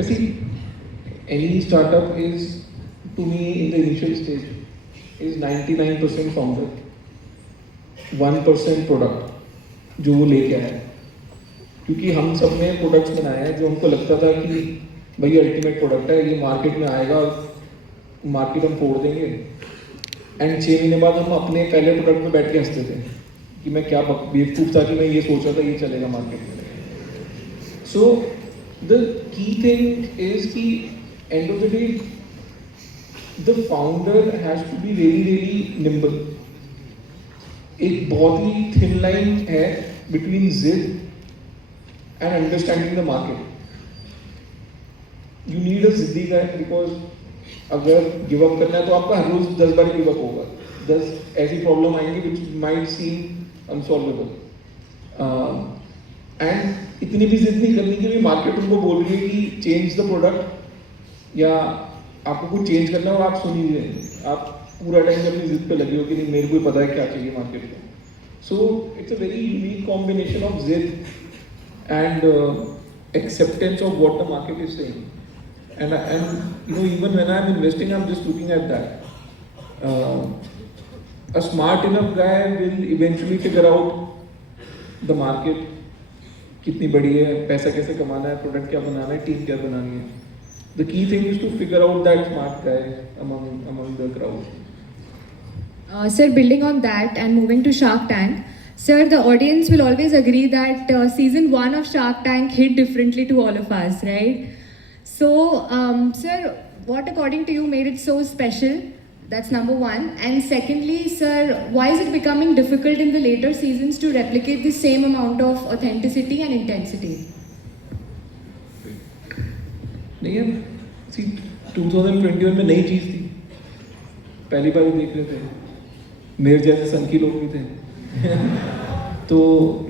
See, any startup is, to me, in the initial stage, is 99% founder, 1% product जो वो लेके आए। क्योंकि हम सब ने प्रोडक्ट्स बनाए हैं जो हमको लगता था कि भाई अल्टीमेट प्रोडक्ट है, ये मार्केट में आएगा, मार्केट हम फोड़ देंगे। एंड 6 महीने बाद हम अपने पहले प्रोडक्ट में बैठ के हंसते थे कि मैं क्या बेवकूफ़ था कि मैं ये सोचा था ये चलेगा मार्केट में। So the key thing is कि end of the day the founder has to be really really nimble. एक बहुत ही थिन लाइन है बिटवीन जिद and understanding the market. You need a जिद्दी गाय, बिकॉज अगर गिव अप करना है तो आपका हर रोज 10 बार गिव अप होगा, 10 ऐसी प्रॉब्लम आएंगी which might seem unsolvable. And इतनी भी जिद नहीं करनी कि भी मार्केट उनको बोल रही है कि चेंज द प्रोडक्ट या आपको कुछ चेंज करना है और आप सुन लीजिए, आप पूरा टाइम अपनी जिद पे लगे हो कि नहीं मेरे को पता है क्या चाहिए मार्केट में। So it's a very unique combination of जिद and acceptance of what the market is saying, and you know, even when I'm investing, I'm just looking at that. A smart enough guy will eventually figure out the market कितनी बड़ी है, पैसा कैसे कमाना है, product क्या बनाना है, team क्या बनानी है। The key thing is to figure out that smart guy among the crowd. Sir, building on that and moving to Shark Tank, sir, the audience will always agree that season 1 of Shark Tank hit differently to all of us, right? So, sir, what according to you made it so special? That's number one. And secondly, sir, why is it becoming difficult in the later seasons to replicate the same amount of authenticity and intensity? नहीं है, सी 2021 में नई चीज़ थी, पहली बार ही देख रहे थे, मेरे जैसे संकी लोग भी थे तो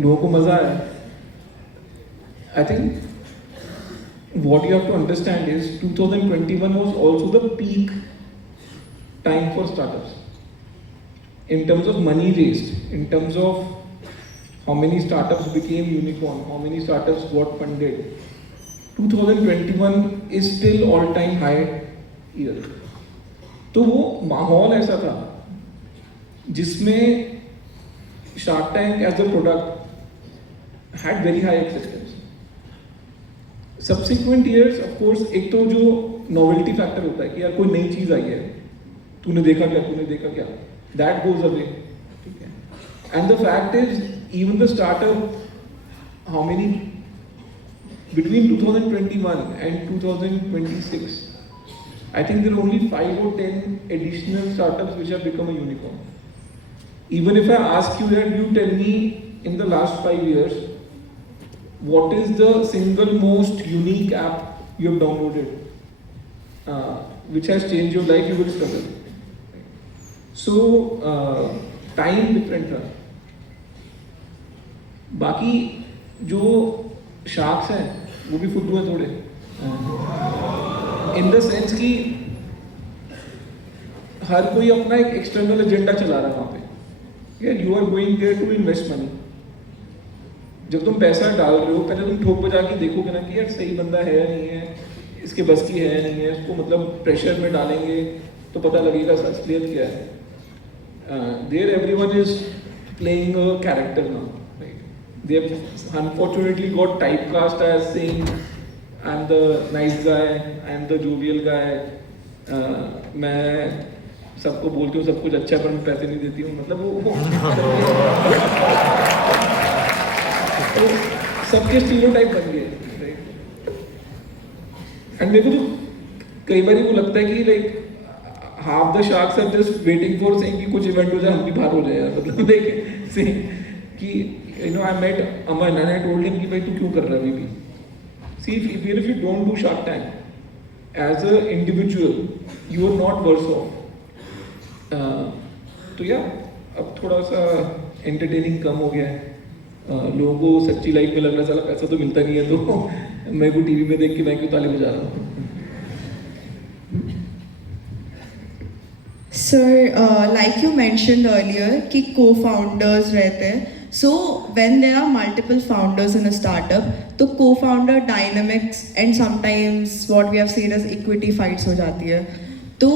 लोगों को मज़ा आया। I think what you have to understand is 2021 was also the peak time for startups in terms of money raised, in terms of how many startups became unicorn, how many startups got funded. 2021 is still all time high year. तो वो माहौल ऐसा था जिसमें Shark Tank as a product had very high acceptance. Subsequent years, of course, एक तो जो novelty factor होता है कि यार कोई नई चीज़ आई है, तूने देखा क्या, that goes away, ठीक है। And the fact is, even the startup, how many, between 2021 and 2026, I think there are only 5 or 10 additional startups which have become a unicorn. Even if I ask you that, you tell me in the last 5 years, what is the single most unique app you have downloaded, which has changed your life, you will struggle. So, time different था। बाकी जो sharks हैं, वो भी फुद्दू हैं थोड़े, in the sense कि हर कोई अपना एक external agenda चला रहा है वहाँ पे। You are going there to invest money. जब तुम पैसा डाल रहे हो, पहले तुम ठोक बजा के देखोगे ना कि यार सही बंदा है या नहीं है, इसके बस की है या नहीं है, उसको मतलब प्रेशर में डालेंगे तो पता लगेगा असलियत क्या है। There everyone is playing a character now. They have unfortunately got typecast as saying I'm the nice guy, I'm the jovial guy, मैं सबको बोलती हूँ सब कुछ अच्छा पर मैं पैसे नहीं देती हूँ, मतलब वो तो सबके स्टीरियोटाइप बन गए। एंड मेरे को तो कई बार वो लगता है कि like half the sharks are just waiting for saying कि कुछ इवेंट हो जाए, हम भी बाहर हो जाए यार, मतलब देख से कि you know I met Aman and I told him कि भाई तू क्यों कर रहा है अभी भी। See if you don't do shark tank as a individual, you are not worse off. तो या अब थोड़ा सा एंटरटेनिंग कम हो गया है, लोगों को सच्ची लाइफ में लग रहा है पैसा तो मिलता नहीं है, तो मैं को टीवी में देख के मैं क्यों ताली बजा रहा हूँ। Sir, like you mentioned earlier कि co-founders रहते हैं, So when there are multiple founders in a startup, तो co-founder dynamics and sometimes what we have seen as equity fights हो जाती है. तो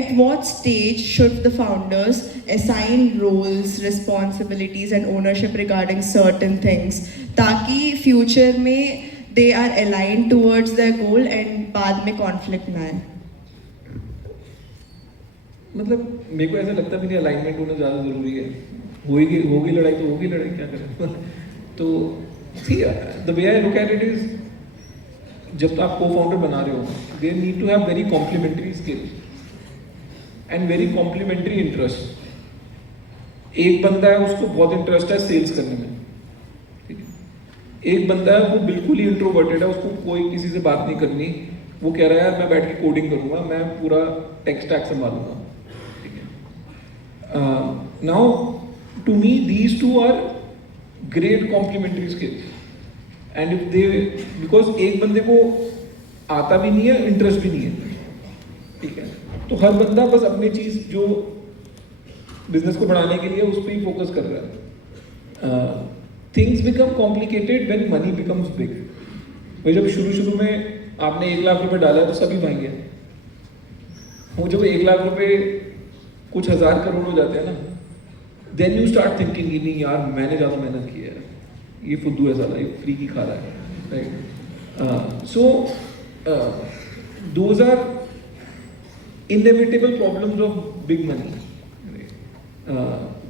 at what stage should the founders assign roles, responsibilities and ownership regarding certain things ताकि future में they are aligned towards their goal and बाद में conflict ना आए? मतलब मेरे को ऐसा लगता भी नहीं अलाइनमेंट होना ज़्यादा ज़रूरी है. होगी लड़ाई तो होगी लड़ाई, क्या करें. तो see the way I look at it is, जब आप को फाउंडर बना रहे हो, they need to have very complementary skills and very complementary interest. एक बंदा है उसको बहुत इंटरेस्ट है सेल्स करने में, ठीक है. एक बंदा है वो बिल्कुल ही इंट्रोवर्टेड है, उसको कोई किसी से बात नहीं करनी, वो कह रहा है यार मैं बैठ के कोडिंग करूँगा, मैं पूरा टेक स्टैक संभालूंगा. Now, to me, these two are great complementary skills. And if they, because एक बंदे को आता भी नहीं है, इंटरेस्ट भी नहीं है, ठीक है, तो हर बंदा बस अपनी चीज़ जो बिजनेस को बढ़ाने के लिए उस पर ही फोकस कर रहा है. Things become complicated when money becomes big. भाई जब शुरू में आपने 1 लाख रुपए डाला तो सभी भाई हैं. वो जब 1 लाख रुपए कुछ हज़ार करोड़ हो जाते हैं ना, देन यू स्टार्ट थिंकिंग नहीं यार मैंने ज़्यादा मेहनत की है, ये फुद्दू है साला, ये फ्री की खा रहा है, right. So those are inevitable problems of big money.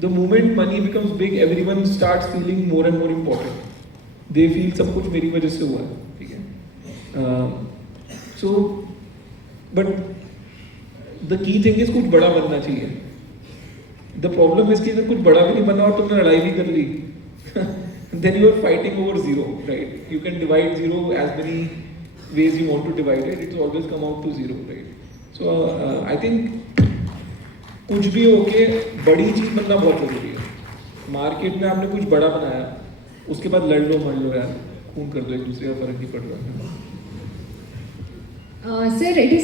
The moment money becomes big everyone starts feeling more and more important. They feel सब कुछ मेरी वजह से हुआ है, ठीक है. So but the key thing is कुछ बड़ा बनना चाहिए. द प्रॉब्लम इज कि अगर कुछ बड़ा भी नहीं बनना और तुमने लड़ाई भी कर ली, then you are fighting over zero, right. You can divide zero as many ways you want to divide it, it's always come out to zero, right. So I think कुछ भी होके बड़ी चीज बनना बहुत जरूरी है. मार्केट में आपने कुछ बड़ा बनाया, उसके बाद लड़ लो मर लो यार, खून कर दो एक दूसरे का, फर्क नहीं पड़ रहा. Sir, it is